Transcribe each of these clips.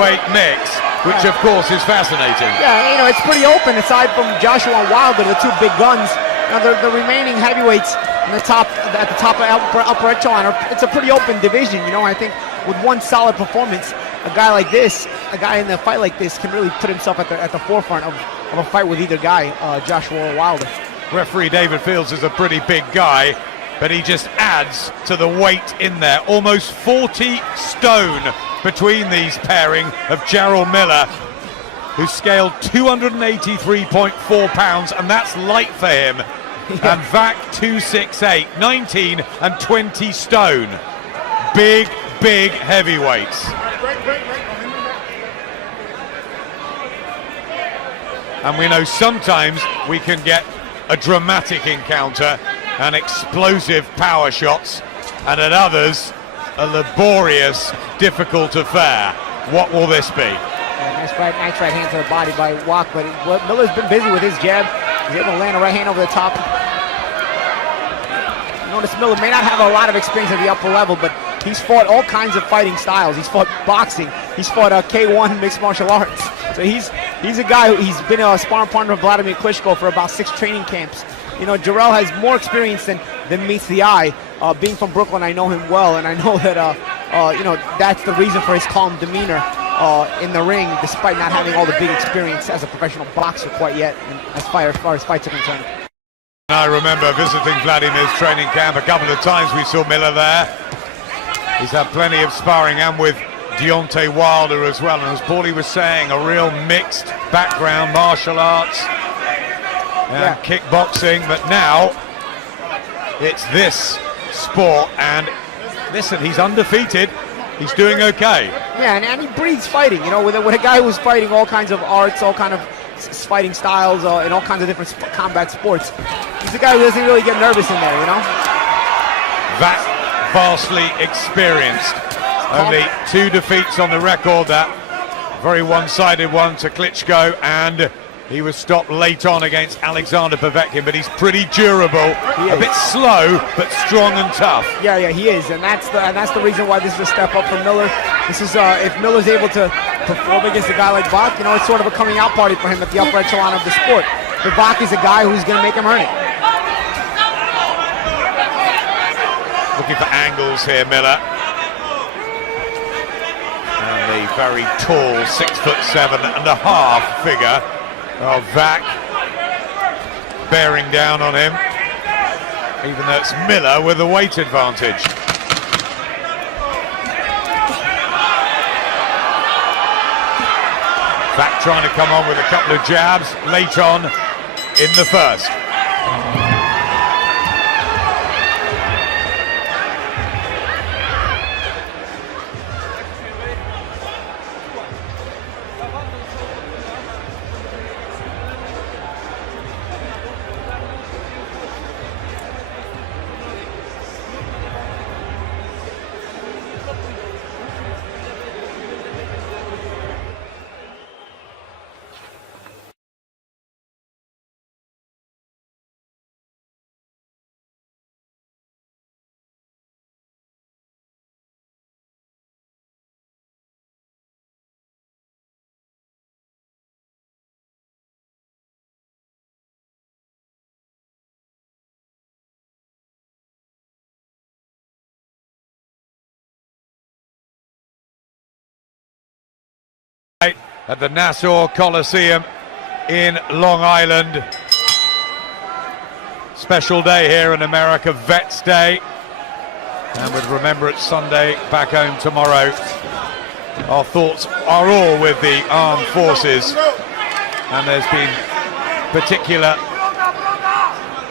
heavyweight mix, which of course is fascinating. Yeah, you know, it's pretty open aside from Joshua and Wilder, the two big guns. Now, the remaining heavyweights at the top of upper echelon, it's a pretty open division. You know, I think with one solid performance, a guy like this, a guy in a fight like this, can really put himself at the forefront of a fight with either guy, Joshua or Wilder. Referee David Fields is a pretty big guy, but he just adds to the weight in there. Almost 40 stone between these pairing of Jarrell Miller, who scaled 283.4 pounds, and that's light for him. Yeah. And Wach 268, 19 and 20 stone. Big heavyweights. And we know sometimes we can get a dramatic encounter and explosive power shots, and at others a laborious, difficult affair. What will this be? Yeah, nice right hand to the body by Wach, but Miller's been busy with his jab. He's able to land a right hand over the top. Notice Miller may not have a lot of experience at the upper level, but he's fought all kinds of fighting styles. He's fought boxing. He's fought K1 mixed martial arts. So he's a guy he's been a sparring partner of Vladimir Klitschko for about 6 training camps. You know, Jarrell has more experience than meets the eye. Being from Brooklyn, I know him well, and I know that you know, that's the reason for his calm demeanor in the ring, despite not having all the big experience as a professional boxer quite yet, as far as fights are concerned. I remember visiting Vladimir's training camp a couple of times. We saw Miller there. He's had plenty of sparring, and with Deontay Wilder as well. And as Paulie was saying, a real mixed background, martial arts and kickboxing. But now it's this sport, and listen, he's undefeated. He's doing okay. Yeah, and he breathes fighting. You know, with a guy who's fighting all kinds of arts, all kind of fighting styles, in all kinds of different combat sports. He's a guy who doesn't really get nervous in there, you know? That vastly experienced. Only 2 defeats on the record, that very one-sided one to Klitschko, and he was stopped late on against Alexander Povetkin, but he's pretty durable. A bit slow, but strong and tough. Yeah, he is, and that's the reason why this is a step up for Miller. This is if Miller's able to perform against a guy like Wach, you know, it's sort of a coming out party for him at the upper echelon of the sport. But Wach is a guy who's going to make him earn it. Looking for angles here, Miller. And the very tall 6'7.5" figure of Wach bearing down on him, even though it's Miller with the weight advantage. Wach trying to come on with a couple of jabs late on in the first. At the Nassau Coliseum in Long Island. Special day here in America, Vets Day, and with Remembrance Sunday back home tomorrow. Our thoughts are all with the armed forces, and there's been particular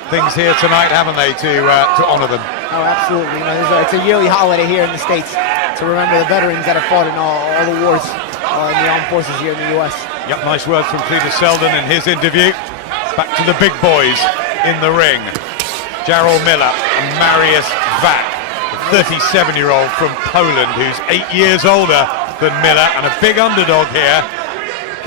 things here tonight, haven't they, to honour them? Oh, absolutely. You know, it's a yearly holiday here in the States to remember the veterans that have fought in all the wars in the armed forces here in the U.S. Yep, nice words from Cletus Selden in his interview. Back to the big boys in the ring. Jarrell Miller and Marius Wach, the 37-year-old from Poland, who's 8 years older than Miller and a big underdog here.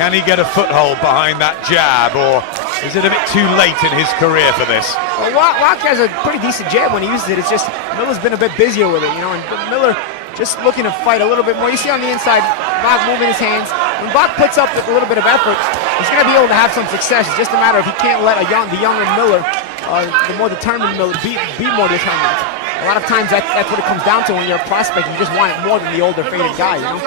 Can he get a foothold behind that jab, or is it a bit too late in his career for this? Well, Wach has a pretty decent jab when he uses it. It's just Miller's been a bit busier with it, you know, and Miller just looking to fight a little bit more. You see on the inside, Wach moving his hands. When Wach puts up a little bit of effort, he's going to be able to have some success. It's just a matter of he can't let the younger Miller, the more determined Miller, be more determined. A lot of times that's what it comes down to when you're a prospect. You just want it more than the older, faded guy, you know?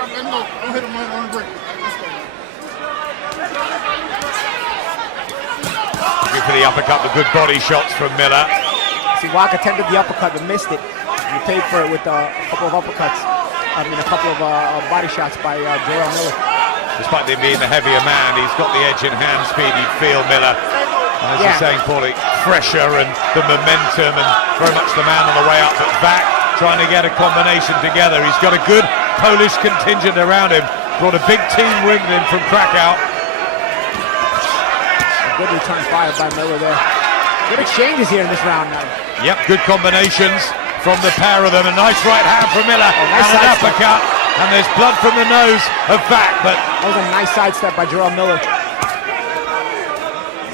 For the uppercut, the good body shots from Miller. See, Wach attempted the uppercut but missed it. He paid for it with a couple of uppercuts. I mean, a couple of body shots by Jarrell Miller. Despite him being the heavier man, he's got the edge in hand speed. You'd feel Miller, as you're saying, Paulie, fresher and the momentum and very much the man on the way up. But Wach trying to get a combination together. He's got a good Polish contingent around him. Brought a big team with him from Krakow. Good return fire by Miller there. Good exchanges here in this round now. Yep, good combinations from the pair of them. A nice right hand from Miller nice and an uppercut. And there's blood from the nose of Wach, but that was a nice sidestep by Jarrell Miller.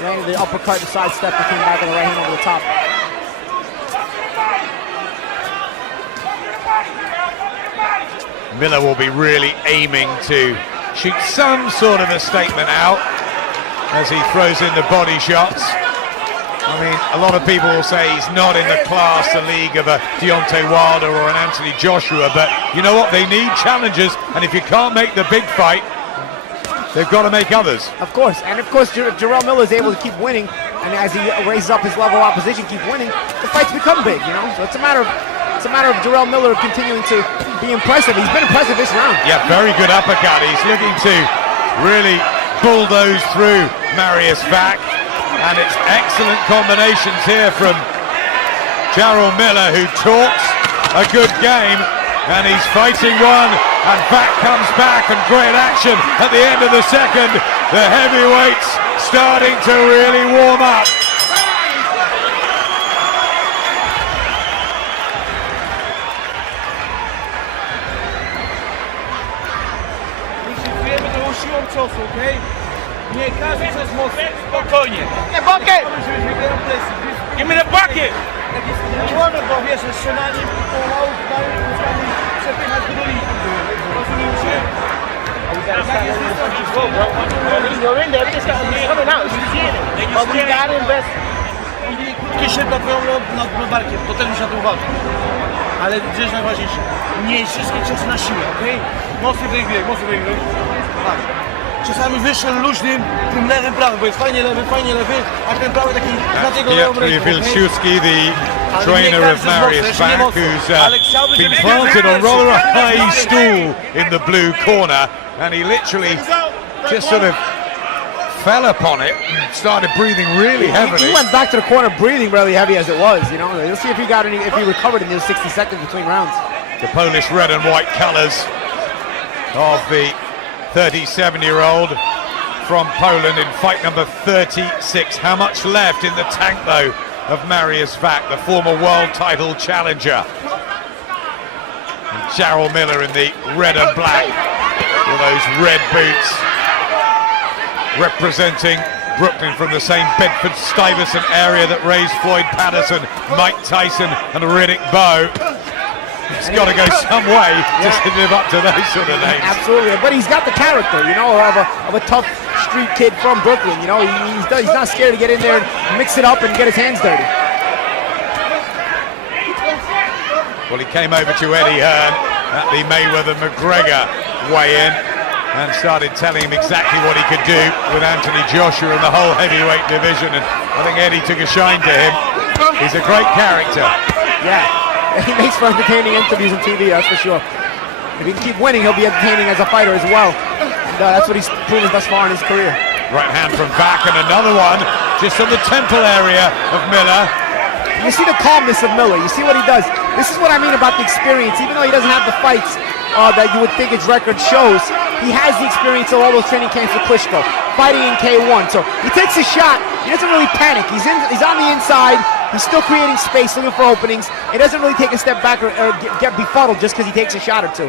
Landed the uppercut and sidestep and came back with the right hand over the top. Miller will be really aiming to shoot some sort of a statement out as he throws in the body shots. I mean, a lot of people will say he's not in the class, the league of a Deontay Wilder or an Anthony Joshua, but you know what? They need challenges, and if you can't make the big fight, they've got to make others. Of course, and of course, Jarrell Miller is able to keep winning, and as he raises up his level of opposition, keep winning, the fights become big, you know? So it's a matter of Jarrell Miller continuing to be impressive. He's been impressive this round. Yeah, very good uppercut. He's looking to really bulldoze through Marius Wach. And it's excellent combinations here from Jarrell Miller, who talks a good game, and he's fighting one, and Wach comes back, and great action at the end of the second. The heavyweights starting to really warm up. Nie każdy co jest mocny, spokojnie. Nie, bucket! Give me the bucket! Nie wolno, bo wiesz, strzelaniem pomału przepychać do linii. Rozumiecie? Tak jest krótkie się nad browarkiem, potem już na tą walkę. Ale rzecz najważniejsza, nie wszystkie ciosy na siłę, okej? Mocny wybieg, tak. Czasami wyższym, luźnym, tym lewym, prawym, bo jest fajnie lewy, a ten prawy taki na tego lewą ręką. Wilczewski, the trainer of Marius Wach, who's been planted on rather a high stool in the blue corner, and he literally just sort of fell upon it and started breathing really heavily. He went back to the corner breathing really heavy as it was, you know. Let's see if he recovered in those 60 seconds between rounds. The Polish red and white colors of the 37-year-old from Poland in fight number 36. How much left in the tank, though, of Marius Wach, the former world title challenger? And Jarrell Miller in the red and black with those red boots, representing Brooklyn from the same Bedford-Stuyvesant area that raised Floyd Patterson, Mike Tyson and Riddick Bowe. He's got to go some way to live up to those sort of names. Absolutely, but he's got the character, you know, of a tough street kid from Brooklyn. You know, he's not scared to get in there and mix it up and get his hands dirty. Well, he came over to Eddie Hearn at the Mayweather-McGregor weigh-in and started telling him exactly what he could do with Anthony Joshua and the whole heavyweight division, and I think Eddie took a shine to him. He's a great character. Yeah. He makes for entertaining interviews on TV, that's for sure. If he can keep winning, he'll be entertaining as a fighter as well. And that's what he's proven thus far in his career. Right hand from Wach, and another one just on the temple area of Miller. You see the calmness of Miller. You see what he does. This is what I mean about the experience. Even though he doesn't have the fights that you would think his record shows, he has the experience of all those training camps with Klitschko, fighting in K1. So he takes a shot. He doesn't really panic. He's on the inside. He's still creating space, looking for openings. He doesn't really take a step back or get befuddled just because he takes a shot or two.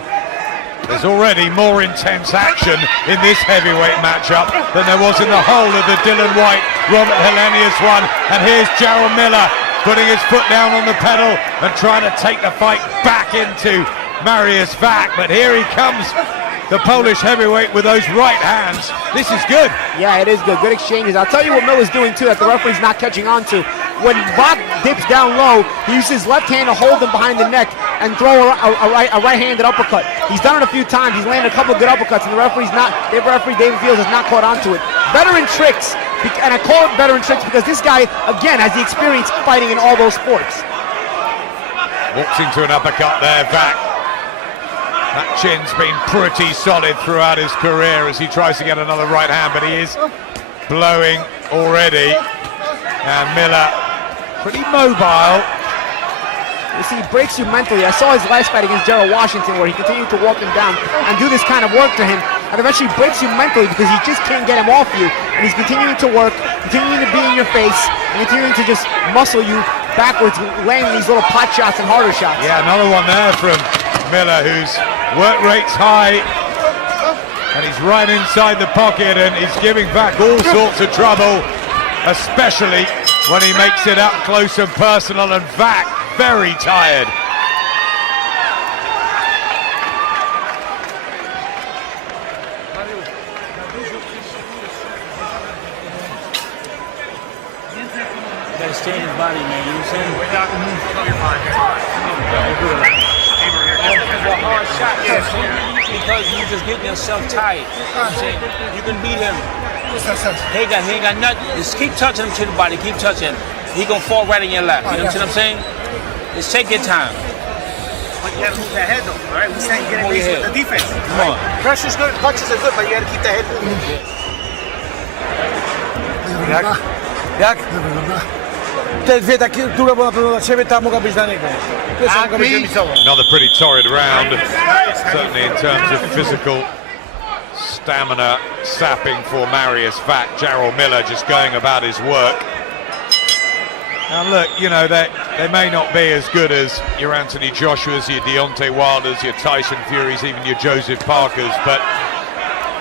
There's already more intense action in this heavyweight matchup than there was in the whole of the Dylan White, Robert Helenius one. And here's Jarrell Miller putting his foot down on the pedal and trying to take the fight back into Marius Wach. But here he comes, the Polish heavyweight with those right hands. This is good. Yeah, it is good. Good exchanges. I'll tell you what Miller's doing too that the referee's not catching on to. When Wach dips down low, he uses his left hand to hold him behind the neck and throw a right-handed uppercut. He's done it a few times. He's landed a couple of good uppercuts, and the referee David Fields has not caught on to it. Veteran tricks, and I call it veteran tricks because this guy, again, has the experience fighting in all those sports. Walks into an uppercut there, Wach. That chin's been pretty solid throughout his career as he tries to get another right hand, but he is blowing already. And Miller, pretty mobile. You see, he breaks you mentally. I saw his last fight against Jarrell Washington where he continued to walk him down and do this kind of work to him, and eventually breaks you mentally because he just can't get him off you, and he's continuing to work, continuing to be in your face, and continuing to just muscle you backwards, landing these little pot shots and harder shots. Yeah, another one there from Miller, whose work rate's high, and he's right inside the pocket, and he's giving Wach all sorts of trouble, especially when he makes it up close and personal, and Wach very tired. You gotta stay in his body, man. You know what I'm saying? It's a hard shot because you just getting yourself tired. You know what I'm saying? You can beat him. He ain't got nothing. Just keep touching him to the body. Keep touching him. He gonna fall right in your lap. You know what I'm saying? Just take your time. But you gotta move that head though, all right? We saying get away with the defense. Come on. Pressure's good, punches are good, but you gotta keep that head moving. Jak? Te dwie takie długo było na pewno dla ciebie, ta mogła być dla niego. Pierwsza mogła być remisowa. Another pretty torrid round, certainly in terms of physical stamina sapping for Marius Wach. Jarrell Miller just going about his work. And look, you know, they may not be as good as your Anthony Joshua's, your Deontay Wilders, your Tyson Furies, even your Joseph Parkers, but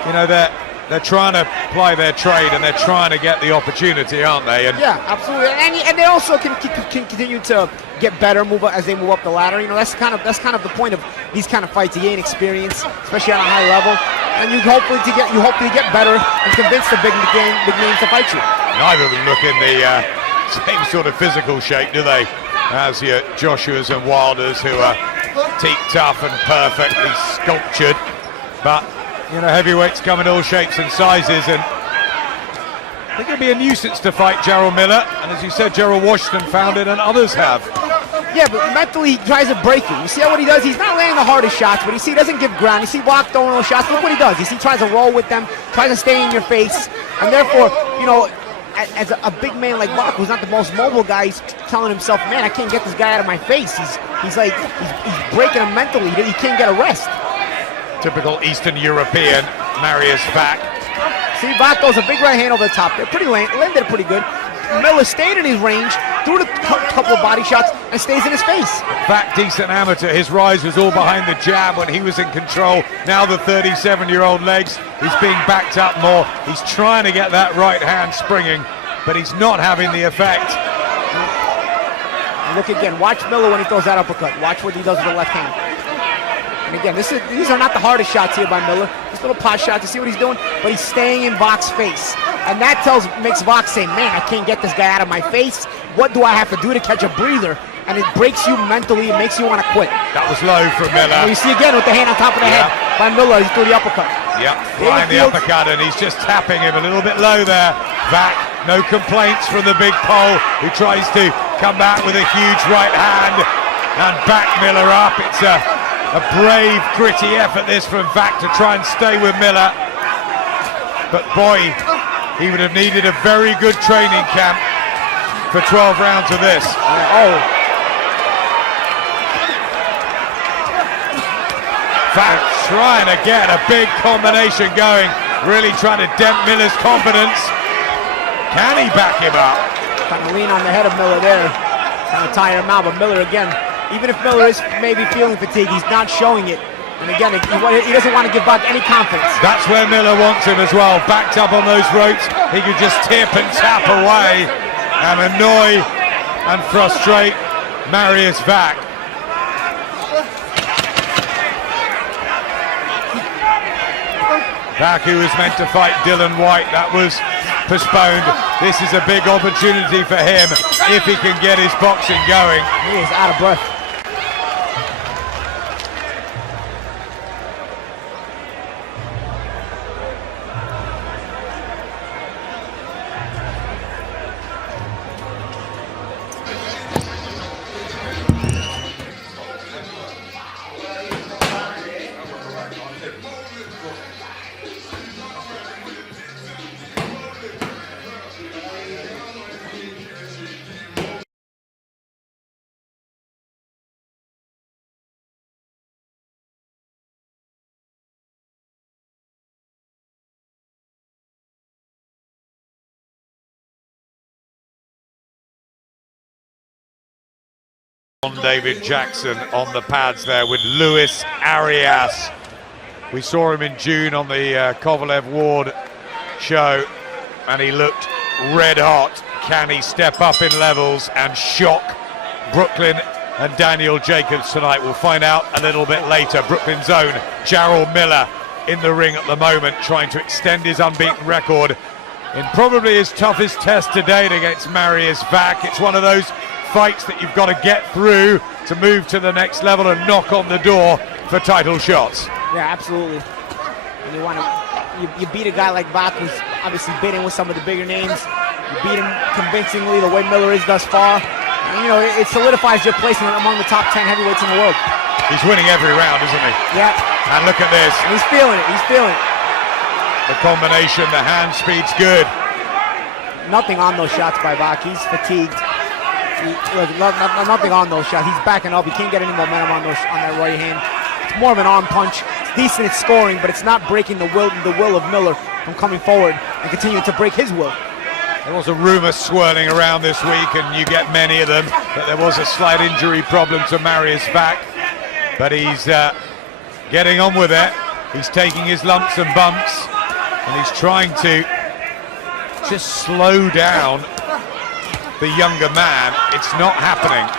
you know, they're trying to ply their trade and they're trying to get the opportunity, aren't they? And yeah, absolutely, and they also can continue to get better, move up as they move up the ladder. You know, that's kind of the point of these kind of fights, to gain experience, especially on a high level, and you hopefully get better and convince the big names to fight you. Neither of them look in the same sort of physical shape, do they? As your Joshua's and Wilders, who are teak tough and perfectly sculptured, but you know, heavyweights come in all shapes and sizes, and they're going to be a nuisance to fight Jarrell Miller. And as you said, Jarrell Washington found it, and others have. Yeah, but mentally he tries to break you. You see what he does? He's not landing the hardest shots, but you see he doesn't give ground. You see Wach throwing those shots. Look what he does. You see he tries to roll with them, tries to stay in your face, and therefore, you know, as a big man like Wach, who's not the most mobile guy, he's telling himself, man, I can't get this guy out of my face. He's breaking him mentally. He can't get a rest. Typical Eastern European, Marius Wach. See, Wach throws a big right hand over the top. They're pretty landed pretty good. Miller stayed in his range, threw a couple of body shots, and stays in his face. Wach, decent amateur. His rise was all behind the jab when he was in control. Now the 37-year-old legs. He's being backed up more. He's trying to get that right hand springing, but he's not having the effect. Look again. Watch Miller when he throws that uppercut. Watch what he does with the left hand. And again, these are not the hardest shots here by Miller. This little pot shot, you see what he's doing? But he's staying in Wach's face. And that makes Wach say, man, I can't get this guy out of my face. What do I have to do to catch a breather? And it breaks you mentally. It makes you want to quit. That was low from Miller. And you see again with the hand on top of the head by Miller. He threw the uppercut. Yep, flying the uppercut, and he's just tapping him a little bit low there. Wach, no complaints from the big pole, who tries to come back with a huge right hand and back Miller up. It's a brave, gritty effort this from Wach to try and stay with Miller. But boy, he would have needed a very good training camp for 12 rounds of this. Wach trying to get a big combination going, really trying to dent Miller's confidence. Can he back him up? Trying to lean on the head of Miller there, trying to tire him out, but Miller again, even if Miller is maybe feeling fatigue, he's not showing it. And again, he doesn't want to give Wach any confidence. That's where Miller wants him as well. Backed up on those ropes, he could just tip and tap away and annoy and frustrate Marius Wach. Wach, who was meant to fight Dylan White, that was postponed. This is a big opportunity for him if he can get his boxing going. He is out of breath. David Jackson on the pads there with Luis Arias. We saw him in June on the Kovalev Ward show and he looked red hot. Can he step up in levels and shock Brooklyn and Daniel Jacobs tonight? We'll find out a little bit later. Brooklyn's own Jarrell Miller in the ring at the moment, trying to extend his unbeaten record in probably his toughest test to date against Marius Wach. It's one of those fights that you've got to get through to move to the next level and knock on the door for title shots. Yeah, absolutely. And you beat a guy like Wach, who's obviously been in with some of the bigger names. You beat him convincingly the way Miller is thus far. And, you know, it solidifies your placement among the top 10 heavyweights in the world. He's winning every round, isn't he? Yeah. And look at this. And he's feeling it. He's feeling it. The combination, the hand speed's good. Nothing on those shots by Wach. He's fatigued. Nothing on those shots. He's backing up. He can't get any momentum on that right hand. It's more of an arm punch. It's decent at scoring, but it's not breaking the will of Miller from coming forward and continuing to break his will. There was a rumor swirling around this week, and you get many of them, that there was a slight injury problem to Marius Wach, but he's getting on with it. He's taking his lumps and bumps, and he's trying to just slow down the younger man. It's not happening.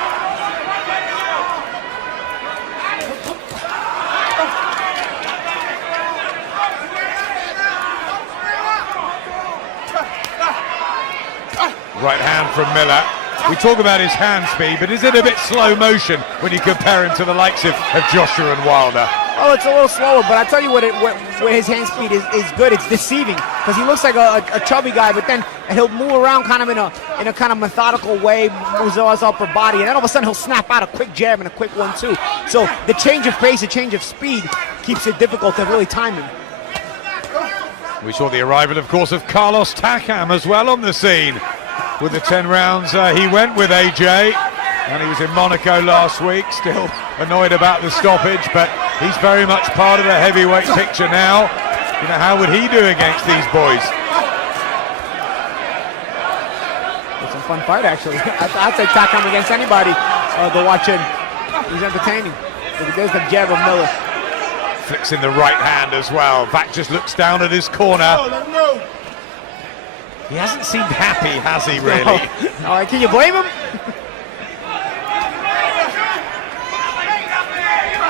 Right hand from Miller. We talk about his hand speed, but is it a bit slow motion when you compare him to the likes of Joshua and Wilder? Oh, it's a little slower, but I tell you where his hand speed is good. It's deceiving because he looks like a chubby guy, but then he'll move around kind of in a kind of methodical way, moves his upper body, and then all of a sudden he'll snap out a quick jab and a quick 1-2. So the change of pace, the change of speed keeps it difficult to really time him. We saw the arrival, of course, of Carlos Takam as well on the scene. With the 10 rounds he went with AJ, and he was in Monaco last week, still annoyed about the stoppage, but he's very much part of the heavyweight picture now. You know, how would he do against these boys? It's a fun fight, actually. I'd say Takam against anybody to watch him. He's entertaining. There's the jab of Miller. Flicks in the right hand as well. Wach just looks down at his corner. He hasn't seemed happy, has he, really? No. Can you blame him?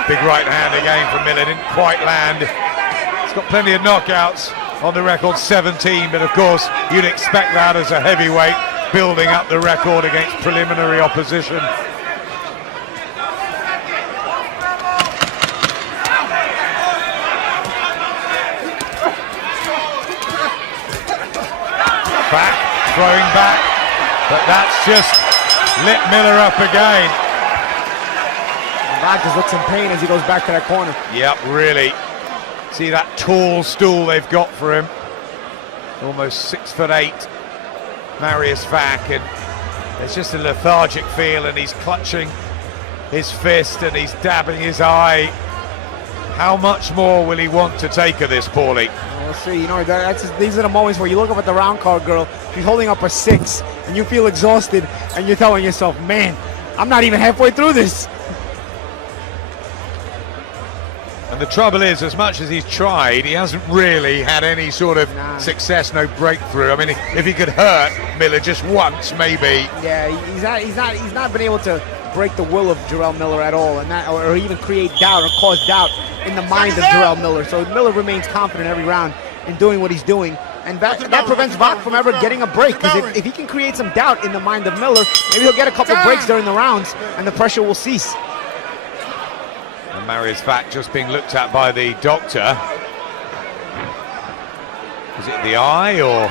Big right hand again from Miller, didn't quite land. He's got plenty of knockouts on the record, 17, but of course you'd expect that as a heavyweight, building up the record against preliminary opposition. Back, throwing back, but that's just lit Miller up again. Wach just looks in pain as he goes back to that corner. Yep, really. See that tall stool they've got for him. Almost 6'8", Marius Wach, and there's just a lethargic feel, and he's clutching his fist and he's dabbing his eye. How much more will he want to take of this, Paulie? We'll see. You know, these are the moments where you look up at the round card girl, she's holding up a 6, and you feel exhausted, and you're telling yourself, man, I'm not even halfway through this. And the trouble is, as much as he's tried, he hasn't really had any sort of success, no breakthrough. I mean, if he could hurt Miller just once, maybe. Yeah, he's not been able to break the will of Jarrell Miller at all, and that, or even create doubt or cause doubt in the mind of Jarrell Miller. So Miller remains confident every round in doing what he's doing, and that prevents Wach from ever getting a break, because if he can create some doubt in the mind of Miller, maybe he'll get a couple breaks during the rounds, and the pressure will cease. And Marius Wach just being looked at by the doctor. Is it the eye, or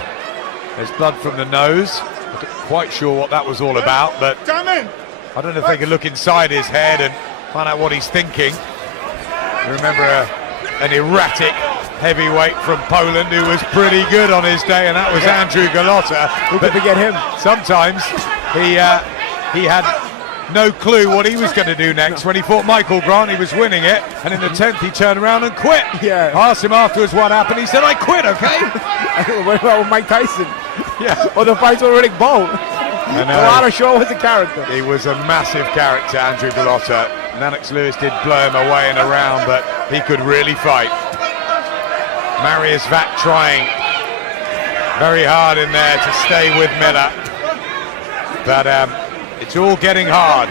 there's blood from the nose? I'm not quite sure what that was all about, but I don't know if they can look inside his head and find out what he's thinking. You remember an erratic heavyweight from Poland who was pretty good on his day, and that was Andrew Golota. Who could forget him? Sometimes he had no clue what he was going to do next. When he fought Michael Grant, he was winning it, and in the 10th he turned around and quit. Yeah. Asked him afterwards what happened, he said, "I quit, okay?" What about with Mike Tyson? Yeah. Or the fights with Riddick Bowe? Golota sure was a character. He was a massive character, Andrew Golota. Lennox Lewis did blow him away in a round, but he could really fight. Marius Wach trying very hard in there to stay with Miller, but it's all getting hard.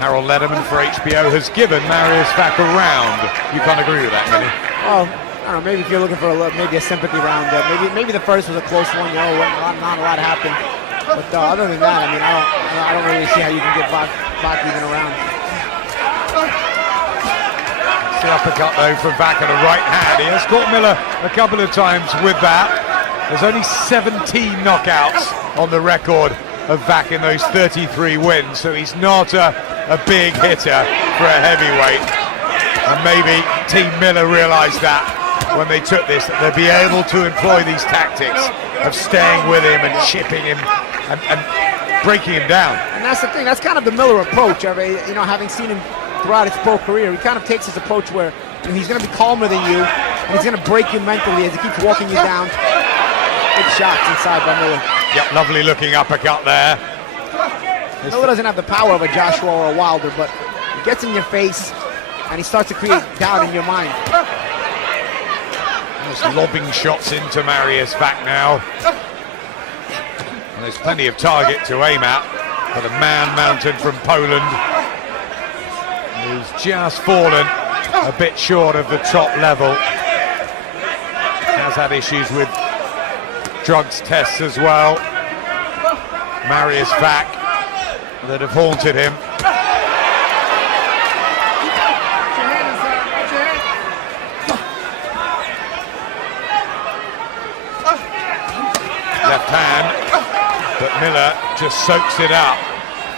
Harold Lederman for HBO has given Marius Wach a round. You can't agree with that, can you? Well, I don't know, maybe if you're looking for maybe a sympathy round, maybe the first was a close one, you know, not a lot happened. But other than that, I mean, I don't really see how you can get Wach even around. The uppercut though from Wach on the right hand. He has caught Miller a couple of times with that. There's only 17 knockouts on the record of Wach in those 33 wins, so he's not a big hitter for a heavyweight. And maybe Team Miller realised that when they took this, that they'd be able to employ these tactics of staying with him and chipping him and breaking him down. And that's the thing, that's kind of the Miller approach. You know, having seen him throughout his pro career, he kind of takes his approach where, you know, he's going to be calmer than you, and he's going to break you mentally as he keeps walking you down. Big shots inside by Miller. Yep, lovely looking uppercut there. Miller doesn't have the power of a Joshua or a Wilder, but he gets in your face, and he starts to create doubt in your mind. Just lobbing shots into Marius Wach now. And there's plenty of target to aim at for the man mountain from Poland, who's just fallen a bit short of the top level. Has had issues with drugs tests as well. Marius Wach that have haunted him. Left hand, but Miller just soaks it up.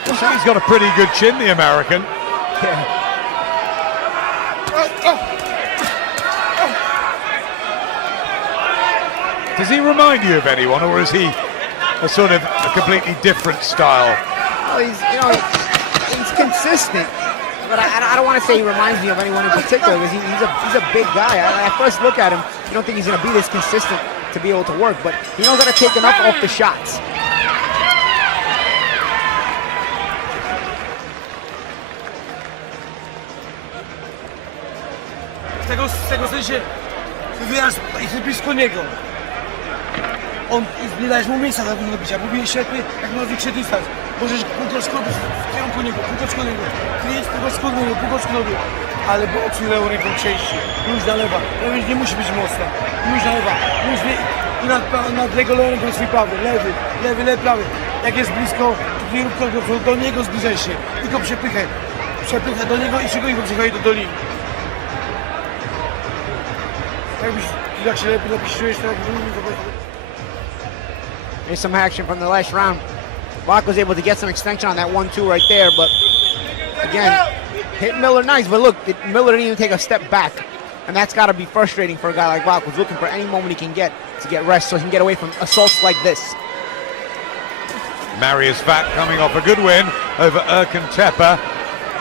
So he's got a pretty good chin, the American. Yeah. Does he remind you of anyone, or is he a sort of a completely different style? Well, he's consistent, but I don't want to say he reminds me of anyone in particular, because he's a big guy. At first look at him, you don't think he's going to be this consistent to be able to work, but he knows how to take enough off the shots. W tego sensie wybierasz, jesteś blisko niego. Nie dajesz mu miejsca do bicia, bo bije świetnie, jak ma większy dystans. Możesz półkorskowy w kierunku niego, półkorskowego, kryjeć półkorskowego, ale boksuj lewą ręką częściej, luźna lewa, nie musi być mocna, luźna lewa, luźny i nad jego lewą ręką swój prawy, lewy, prawy. Jak jest blisko, do niego zbliżaj się, tylko przepychaj do niego i szykuj go przepychaj do linii. Jak się lepiej czujesz, tak. Here's some action from the last round. Wach was able to get some extension on that 1-2 right there, but again, hit Miller nice, but look, Miller didn't even take a step back. And that's got to be frustrating for a guy like Wach, who's looking for any moment he can get to get rest so he can get away from assaults like this. Marius Wach coming off a good win over Erkan Tepe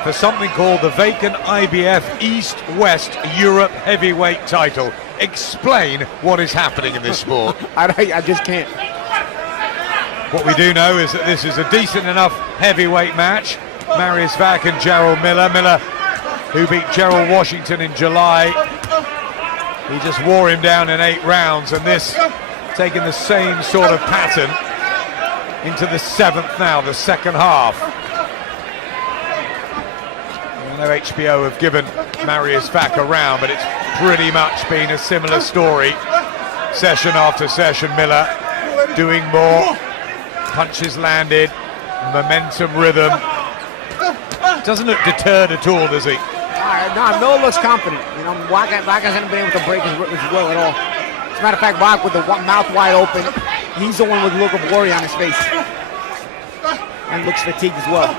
for something called the vacant IBF East-West Europe heavyweight title. Explain what is happening in this sport. I just can't. What we do know is that this is a decent enough heavyweight match. Marius Wach and Jarrell Miller. Miller, who beat Jarrell Washington in July. He just wore him down in 8 rounds, and this taking the same sort of pattern. into the 7th now, the second half. I know HBO have given Marius Wach a round, but it's pretty much been a similar story. Session after session, Miller doing more. Punches landed, momentum, rhythm. Doesn't look deterred at all, does he? No, Miller looks confident. You know, Wach hasn't been able to break his will at all. As a matter of fact, Wach with the mouth wide open, he's the one with a look of worry on his face. And looks fatigued as well.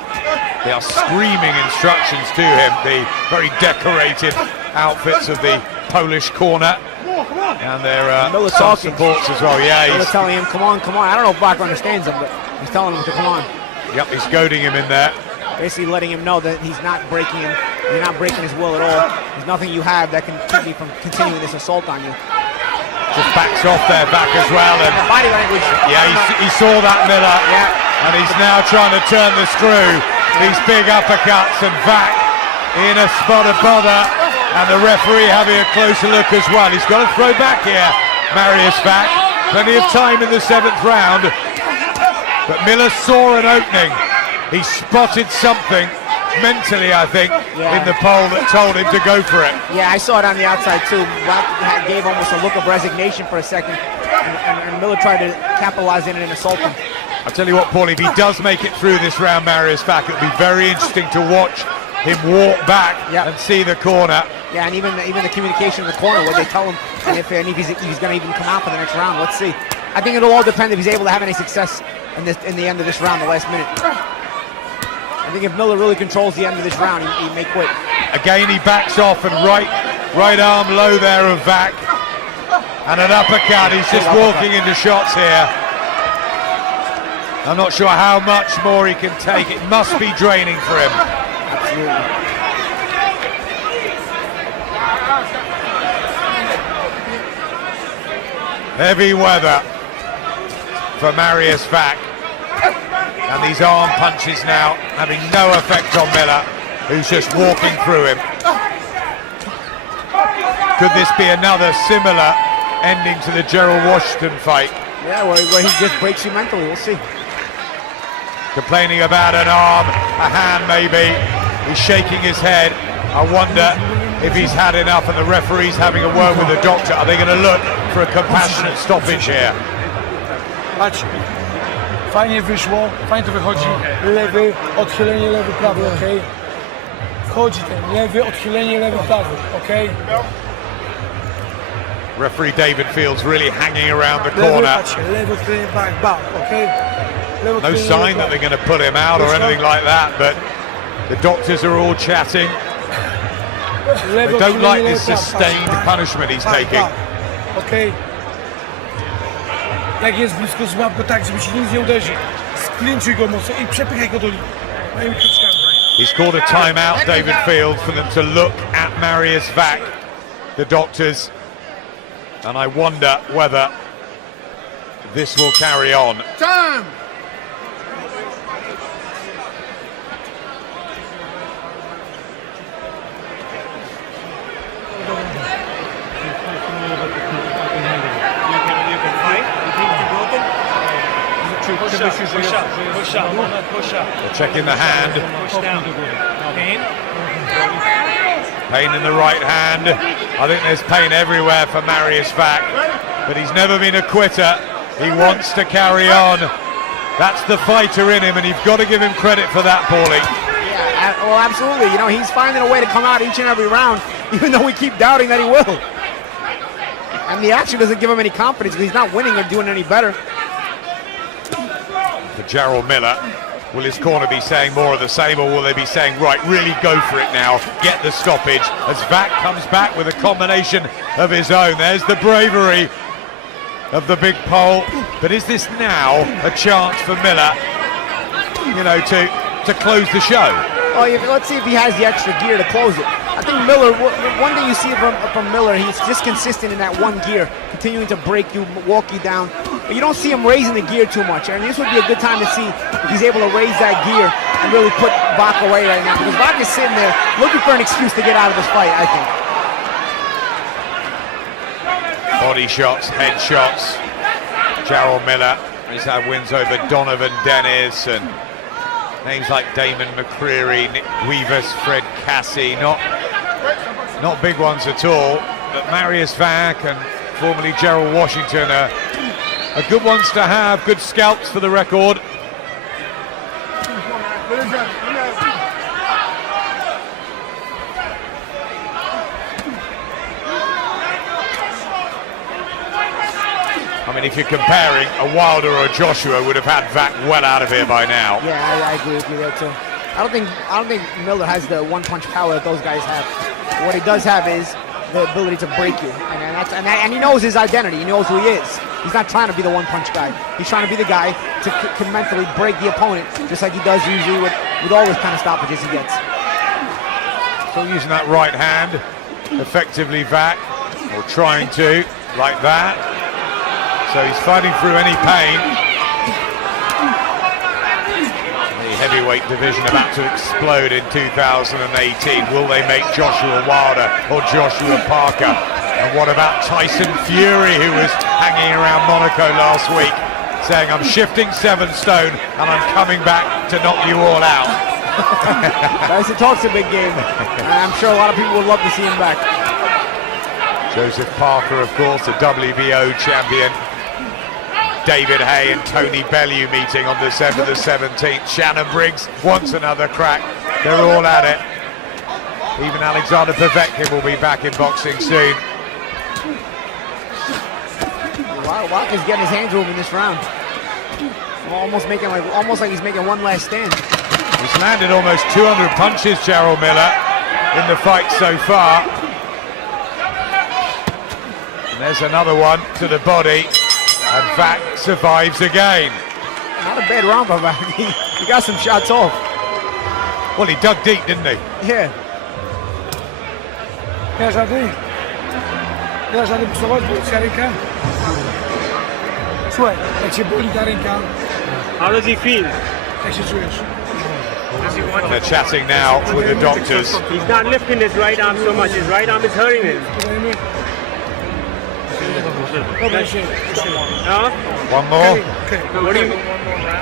They are screaming instructions to him, the very decorated outfits of the Polish corner. And their some supports as well. Yeah, he's telling him, come on, come on. I don't know if Wach understands him, but he's telling him to come on. Yep, he's goading him in there. Basically letting him know that he's not breaking him. You're not breaking his will at all. There's nothing you have that can keep me from continuing this assault on you. Just backs off there, back as well. And body language. Yeah, he saw that, Miller. Yeah. And he's now trying to turn the screw. These big uppercuts, and Wach in a spot of bother. And the referee having a closer look as well. He's got to throw back here, Marius Wach. Plenty of time in the 7th round. But Miller saw an opening. He spotted something mentally, I think, in the pole that told him to go for it. Yeah, I saw it on the outside too. Wach gave almost a look of resignation for a second, and Miller tried to capitalize in it and assault him. I'll tell you what, Paul, if he does make it through this round, Marius Wach, it'll be very interesting to watch him walk back and see the corner. Yeah, and even the communication in the corner where they tell him if he's going to even come out for the next round. Let's see. I think it'll all depend if he's able to have any success in the end of this round, the last minute. I think if Miller really controls the end of this round, he may quit. Again, he backs off, and right arm low there of Wach. And an uppercut. He's just walking into shots here. I'm not sure how much more he can take. It must be draining for him. Absolutely. Heavy weather for Marius Wach. And these arm punches now having no effect on Miller, who's just walking through him. Could this be another similar ending to the Jarrell Washington fight? Yeah, where he just breaks you mentally. We'll see. Complaining about an arm, a hand maybe. He's shaking his head. I wonder if he's had enough, and the referee's having a word with the doctor. Are they going to look for a compassionate stoppage here? Patrz. Fajnie wyszło, fajnie to wychodzi. Lewy, odchylenie, lewy, prawy, okej? Wchodzi ten lewy, odchylenie, lewy, prawy, okej? Referee David Fields really hanging around the corner. Lewy, odchylenie, back, okej? No sign that they're going to put him out or anything like that, but the doctors are all chatting. They don't like this sustained punishment he's taking. Okej? Jak jest blisko, złap go tak, żeby się nic nie uderzy. Sklinczuj go mocno i przepychaj go do linii. He's called a timeout, David Fields, for them to look at Marius Wach, the doctors. And I wonder whether this will carry on. Time! Push up. They're checking the hand. Push down. Pain. Pain in the right hand. I think there's pain everywhere for Marius Wach, but he's never been a quitter. He wants to carry on. That's the fighter in him, and you've got to give him credit for that, Paulie. Yeah, well, absolutely. You know, he's finding a way to come out each and every round, even though we keep doubting that he will. And the action doesn't give him any confidence because he's not winning or doing any better. For Jarrell Miller, will his corner be saying more of the same, or will they be saying, right, really go for it now, get the stoppage, as Wach comes back with a combination of his own. There's the bravery of the big pole, but is this now a chance for Miller, you know, to close the show? Oh, let's see if he has the extra gear to close it. I think Miller, one thing you see from Miller, he's just consistent in that one gear, continuing to break you, walk you down. But you don't see him raising the gear too much. And this would be a good time to see if he's able to raise that gear and really put Wach away right now. Because Wach is sitting there looking for an excuse to get out of this fight, I think. Body shots, head shots. Jarrell Miller He's had wins over Donovan Dennis and names like Damon McCreary, Nick Guivas, Fred Cassie. Not big ones at all, but Marius Wach and formerly Jarrell Washington are good ones to have, good scalps for the record. I mean, if you're comparing, a Wilder or a Joshua would have had Wach well out of here by now. Yeah, I agree with you there too. I don't think Miller has the one-punch power that those guys have. What he does have is the ability to break you, and he knows his identity. He knows who he is. He's not trying to be the one-punch guy. He's trying to be the guy to can mentally break the opponent, just like he does usually with all his kind of stoppages he gets. So using that right hand effectively, Wach, or trying to, like that. So he's fighting through any pain. The heavyweight division about to explode in 2018. Will they make Joshua Wilder or Joshua Parker? And what about Tyson Fury, who was hanging around Monaco last week, saying, I'm shifting 7 stone and I'm coming back to knock you all out. Tyson talks a big game. I'm sure a lot of people would love to see him back. Joseph Parker, of course, the WBO champion. David Hay and Tony Bellew meeting on December the 17th. Shannon Briggs wants another crack. They're all at it. Even Alexander Povetkin will be back in boxing soon. Wach is getting his hands moving this round. Almost like he's making one last stand. He's landed almost 200 punches, Jarrell Miller, in the fight so far. And there's another one to the body. And Wach survives again. Not a bad round for Wach. He got some shots off. Well, he dug deep, didn't he? Yeah. Ja żadnych psować, bo ręka. Słuchaj, jak się boli ta ręka, How does he feel? jak się czujesz? They're chatting now with the doctors. He's not lifting his right arm so much. His right arm is hurting him. Huh? One more. What do you...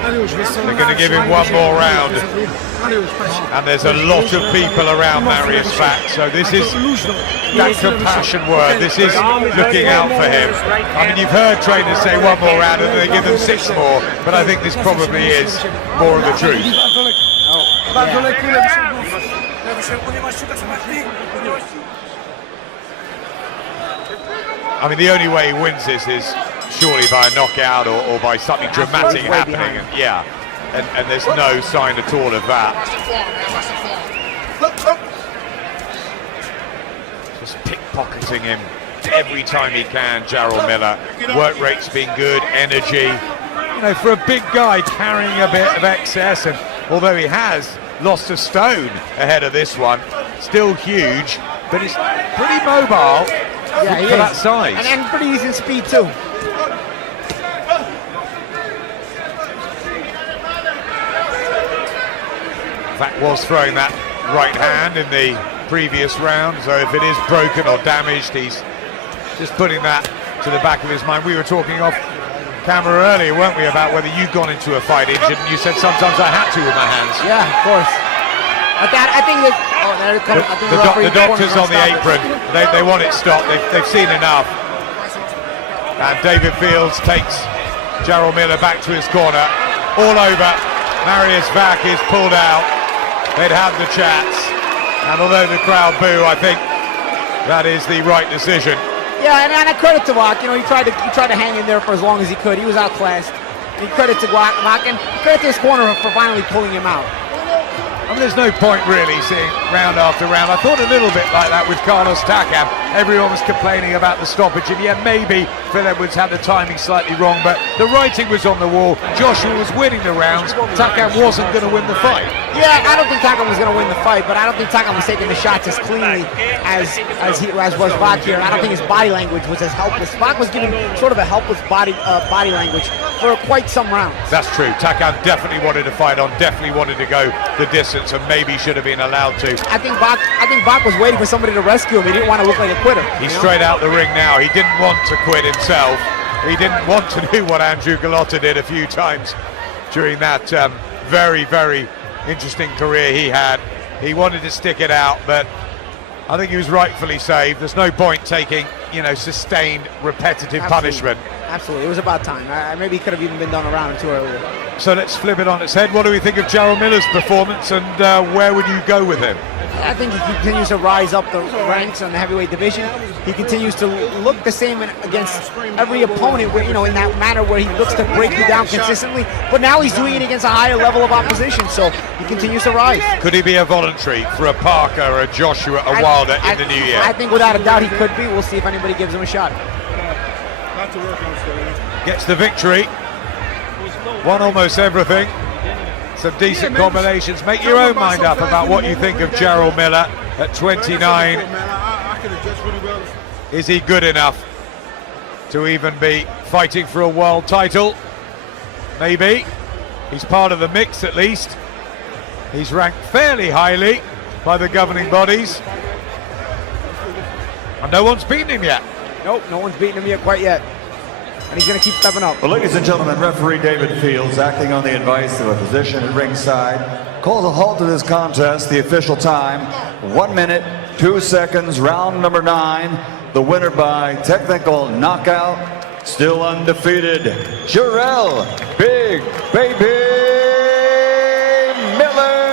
They're going to give him one more round. And there's a lot of people around Marius Wach, so this is that compassion word. This is looking out for him. I mean, you've heard trainers say one more round and they give them 6 more, but I think this probably is more of the truth. I mean, the only way he wins this is surely by a knockout or by something dramatic happening. And, yeah, and there's no sign at all of that. Just pickpocketing him every time he can, Jarrell Miller. Work rate's been good, energy. You know, for a big guy carrying a bit of excess, and although he has lost a stone ahead of this one, still huge, but he's pretty mobile. Yeah, he for is. that size. And pretty easy in speed too. Wach was throwing that right hand in the previous round, so if it is broken or damaged, he's just putting that to the back of his mind. We were talking off camera earlier, weren't we, about whether you'd gone into a fight injured, and you said sometimes I had to with my hands. Yeah, of course. I think that. Oh, there it comes. I think The doctors on the apron, they want it stopped. They've seen enough. And David Fields takes Jarrell Miller back to his corner. All over. Marius Wach is pulled out. They'd had the chats. And although the crowd boo, I think that is the right decision. Yeah, and I credit to Wach. You know, he tried to hang in there for as long as he could. He was outclassed. And credit to Wach and credit to his corner for finally pulling him out. I mean, there's no point really seeing round after round. I thought a little bit like that with Carlos Takam. Everyone was complaining about the stoppage. And yeah, maybe Phil Edwards had the timing slightly wrong, but the writing was on the wall. Joshua was winning the rounds. Takam wasn't going to win the fight. Yeah, I don't think Takam was going to win the fight, but I don't think Takam was taking the shots as cleanly as was Wach here. I don't think his body language was as helpless. Wach was giving sort of a helpless body language for quite some rounds. That's true. Takam definitely wanted to fight on, definitely wanted to go the distance, and maybe should have been allowed to. I think Wach was waiting for somebody to rescue him. He didn't want to look like a quitter. He's straight out the ring now. He didn't want to quit himself. he didn't want to do what Andrew Gallotta did a few times during that very, very interesting career he had. He wanted to stick it out, but I think he was rightfully saved. There's no point taking, you know, sustained, repetitive punishment. Absolutely, it was about time. Maybe he could have even been done a round or two earlier. So let's flip it on its head. What do we think of Jarrell Miller's performance, and where would you go with him? I think he continues to rise up the ranks on the heavyweight division. He continues to look the same against every opponent, where, you know, in that manner where he looks to break you down consistently. But now he's doing it against a higher level of opposition, so he continues to rise. Could he be a voluntary for a Parker, a Joshua, a Wilder in the new year? I think without a doubt he could be. We'll see if anybody gives him a shot. Gets the victory. Won almost everything. Some decent combinations. Make your own mind up about what you think of Jarrell Miller at 29. Is he good enough to even be fighting for a world title? Maybe. He's part of the mix at least. He's ranked fairly highly by the governing bodies. And no one's beaten him yet. Nope, no one's beaten him yet quite yet. And he's going to keep stepping up. Well, ladies and gentlemen, referee David Fields, acting on the advice of a physician at ringside, calls a halt to this contest. The official time, 1 minute, 2 seconds, round number 9. The winner by technical knockout, still undefeated, Jarrell Big Baby Miller.